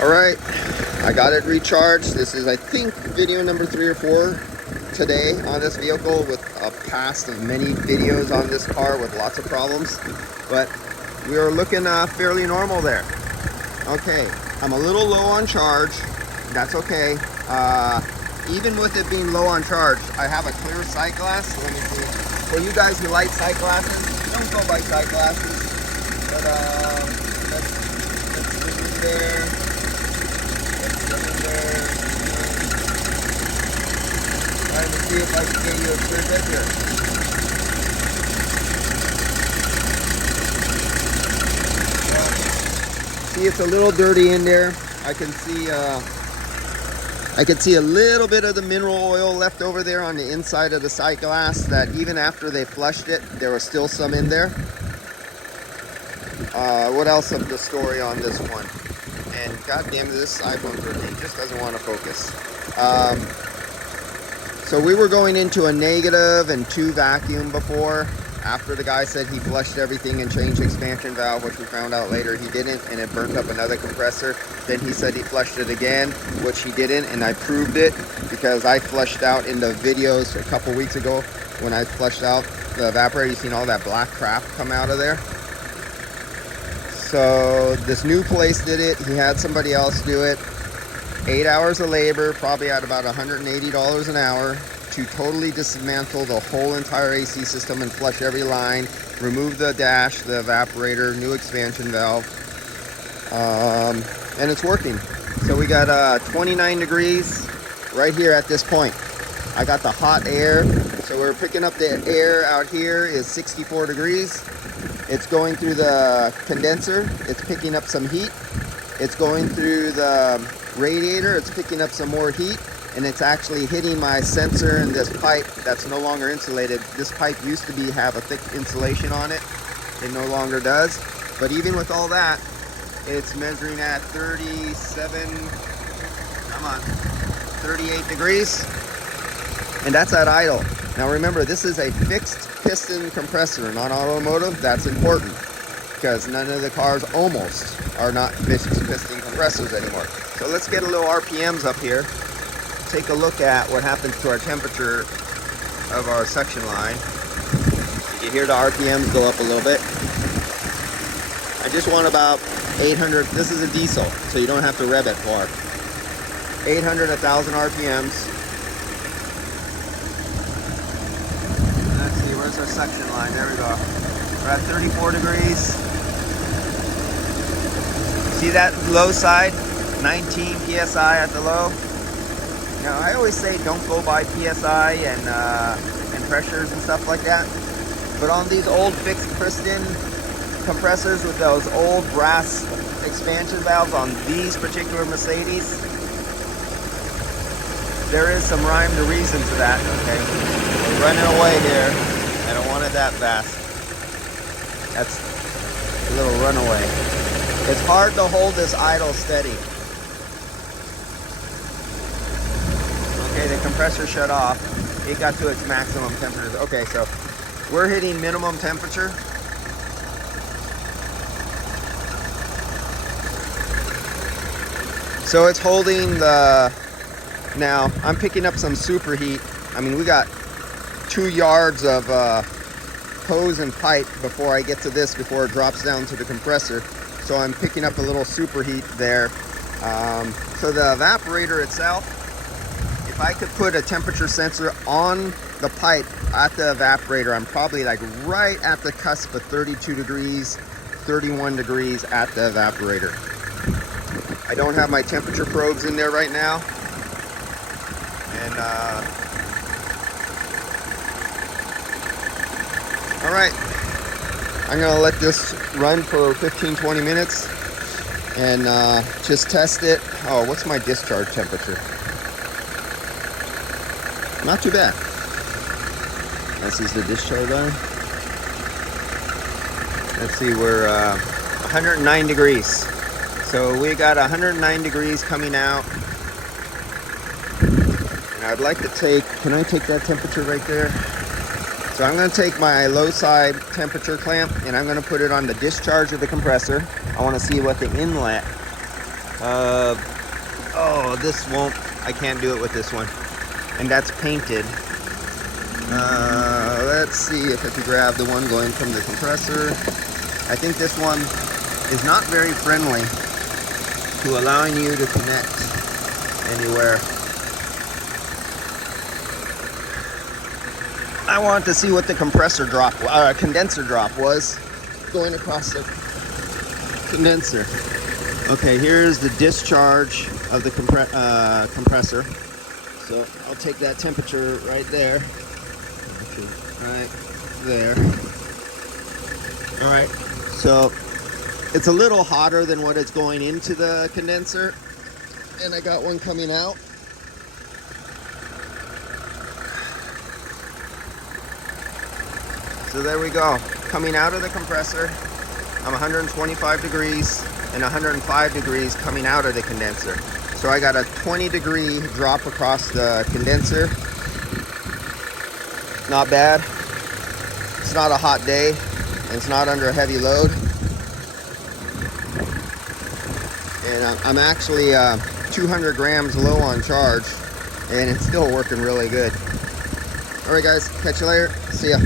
All right, I got it recharged. This is, I think, video number 3 or 4 today on this vehicle, with a past of many videos on this car with lots of problems, but we are looking fairly normal there. Okay, I'm a little low on charge. That's okay. Even with it being low on charge, I have a clear sight glass. Let me see. For you guys who like sight glasses, don't go by sight glasses. But let's zoom in there. Let's zoom in there. Trying to see if I can get you a clear picture. See, it's a little dirty in there. I can see a little bit of the mineral oil left over there on the inside of the sight glass, that even after they flushed it, there was still some in there. What else of the story on this one? And goddamn, this iPhone 13 just doesn't want to focus. So we were going into a negative and 2 vacuum before. After the guy said he flushed everything and changed the expansion valve, which we found out later he didn't, and it burnt up another compressor. Then he said he flushed it again, which he didn't, and I proved it because I flushed out in the videos a couple weeks ago when I flushed out the evaporator. You seen all that black crap come out of there. So this new place did it. He had somebody else do it. 8 hours of labor, probably at about $180 an hour, to totally dismantle the whole entire AC system and flush every line, remove the dash, the evaporator, new expansion valve, and it's working. So we got 29 degrees right here at this point. I got the hot air, so we're picking up the air out here is 64 degrees. It's going through the condenser, it's picking up some heat. It's going through the radiator, it's picking up some more heat. And it's actually hitting my sensor in this pipe that's no longer insulated. This pipe used to have a thick insulation on it. It no longer does. But even with all that, it's measuring at 38 degrees. And that's at idle. Now remember, this is a fixed piston compressor, not automotive. That's important because none of the cars almost are not fixed piston compressors anymore. So let's get a little RPMs up here. Take a look at what happens to our temperature of our suction line. You hear the RPMs go up a little bit. I just want about 800. This is a diesel, so you don't have to rev it far. 800, 1,000 RPMs. Let's see, where's our suction line? There we go. We're at 34 degrees. See that low side? 19 PSI at the low. Now, I always say don't go by PSI and pressures and stuff like that. But on these old fixed piston compressors with those old brass expansion valves on these particular Mercedes, there is some rhyme to reason to that, okay? We're running away here. I don't want it that fast. That's a little runaway. It's hard to hold this idle steady. Okay, the compressor shut off. It got to its maximum temperature. Okay, so we're hitting minimum temperature. So it's holding the... Now, I'm picking up some superheat. I mean, we got 2 yards of hose and pipe before I get to this, before it drops down to the compressor. So I'm picking up a little superheat there. So the evaporator itself, if I could put a temperature sensor on the pipe at the evaporator, I'm probably like right at the cusp of 32 degrees, 31 degrees at the evaporator. I don't have my temperature probes in there right now. And all right, I'm gonna let this run for 15-20 minutes and just test it. Oh, what's my discharge temperature? Not too bad. This is the discharge on. Let's see, we're 109 degrees. So we got 109 degrees coming out. And I'd like to take, can I take that temperature right there? So I'm going to take my low side temperature clamp and I'm going to put it on the discharge of the compressor. I want to see what the inlet Oh, this won't, I can't do it with this one. And that's painted. Let's see if I can grab the one going from the compressor. I think this one is not very friendly to allowing you to connect anywhere. I want to see what the compressor drop, condenser drop was going across the condenser. Okay, here's the discharge of the compressor. So I'll take that temperature right there. Okay, right there. All right, so it's a little hotter than what is going into the condenser. And I got one coming out. So there we go. Coming out of the compressor, I'm 125 degrees and 105 degrees coming out of the condenser. So I got a 20-degree drop across the condenser. Not bad. It's not a hot day. And it's not under a heavy load. And I'm actually 200 grams low on charge. And it's still working really good. All right, guys. Catch you later. See ya.